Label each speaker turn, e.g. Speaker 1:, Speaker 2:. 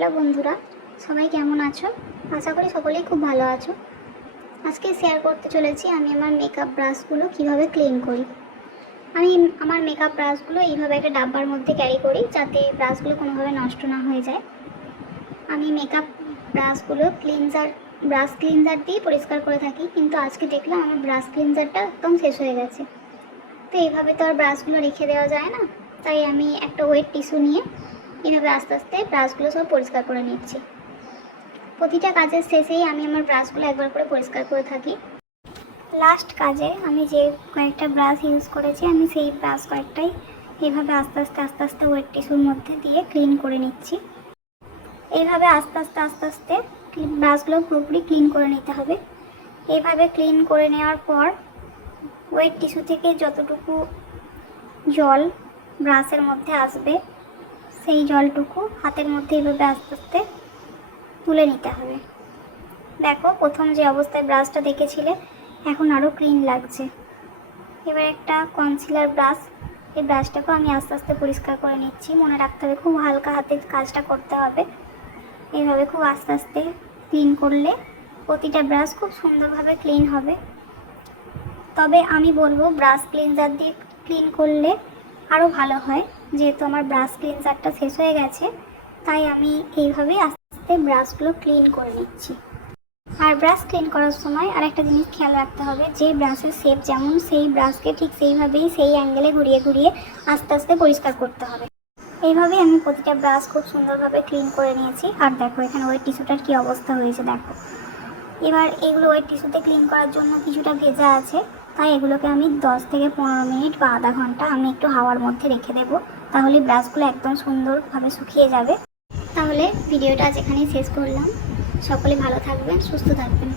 Speaker 1: Hello বন্ধুরা, সবাই কেমন আছো? আশা করি সকলেই খুব ভালো আছো। আজকে শেয়ার করতে চলেছি আমি আমার মেকআপ ব্রাশগুলো কীভাবে ক্লিন করি। আমি আমার মেকআপ ব্রাশগুলো এইভাবে একটা ডাব্বার মধ্যে ক্যারি করি যাতে ব্রাশগুলো কোনোভাবে নষ্ট না হয়ে যায়। আমি মেকআপ ব্রাশগুলো ক্লিনজার ব্রাশ ক্লিনজার দিয়ে পরিষ্কার করে থাকি, কিন্তু আজকে দেখলাম আমার ব্রাশ ক্লিনজারটা একদম শেষ হয়ে গেছে। তো এইভাবে তো আর ব্রাশগুলো রেখে দেওয়া যায় না। তাই আমি একটা ওয়েট টিস্যু নিয়ে এইভাবে আস্তে আস্তে ব্রাশগুলো সব পরিষ্কার করে নিচ্ছি। প্রতিটা কাজের শেষেই আমি আমার ব্রাশগুলো একবার করে পরিষ্কার করে থাকি। লাস্ট কাজে আমি যে কয়েকটা ব্রাশ ইউজ করেছি, আমি সেই ব্রাশ কয়েকটাই এভাবে আস্তে আস্তে আস্তে আস্তে ওয়েট টিস্যুর মধ্যে দিয়ে ক্লিন করে নিচ্ছি। এইভাবে আস্তে আস্তে আস্তে আস্তে ব্রাশগুলো পুরোপুরি ক্লিন করে নিতে হবে। এইভাবে ক্লিন করে নেওয়ার পর ওয়েট টিস্যু থেকে যতটুকু জল ব্রাশের মধ্যে আসবে সেই জলটুকু হাতের মধ্যে এইভাবে আস্তে আস্তে তুলে নিতে হবে। দেখো, প্রথম যে অবস্থায় ব্রাশটা দেখেছিলে, এখন আরও ক্লিন লাগছে। এবার একটা কনসিলার ব্রাশ এই ব্রাশটাকেও আমি আস্তে আস্তে পরিষ্কার করে নিচ্ছি। মনে রাখতে হবে, খুব হালকা হাতে কাজটা করতে হবে। এইভাবে খুব আস্তে আস্তে ক্লিন করলে প্রতিটা ব্রাশ খুব সুন্দরভাবে ক্লিন হবে। তবে আমি বলব ব্রাশ ক্লিনজার দিয়ে ক্লিন করলে আরও ভালো হয়। যেহেতু আমার ব্রাশ ক্লিনজারটা শেষ হয়ে গেছে, তাই আমি এইভাবেই আস্তে আস্তে ব্রাশগুলো ক্লিন করে নিচ্ছি। আর ব্রাশ ক্লিন করার সময় আর একটা জিনিস খেয়াল রাখতে হবে, যে ব্রাশের শেপ যেমন সেই ব্রাশকে ঠিক সেইভাবেই সেই অ্যাঙ্গেলে ঘুরিয়ে ঘুরিয়ে আস্তে আস্তে পরিষ্কার করতে হবে। এইভাবেই আমি প্রতিটা ব্রাশ খুব সুন্দরভাবে ক্লিন করে নিয়েছি। আর দেখো এখানে ওয়েট টিস্যুটার কী অবস্থা হয়েছে, দেখো। এবার এগুলো ওয়েট টিস্যুতে ক্লিন করার জন্য কিছুটা ভেজা আছে। তাই এগুলোকে আমি দশ থেকে পনেরো মিনিট বা আধা ঘণ্টা আমি একটু হাওয়ার মধ্যে রেখে দেবো। তাহলে ব্রাশগুলো একদম সুন্দরভাবে শুকিয়ে যাবে। তাহলে ভিডিওটা আজ এখানেই শেষ করলাম। সকলে ভালো থাকবেন, সুস্থ থাকবেন।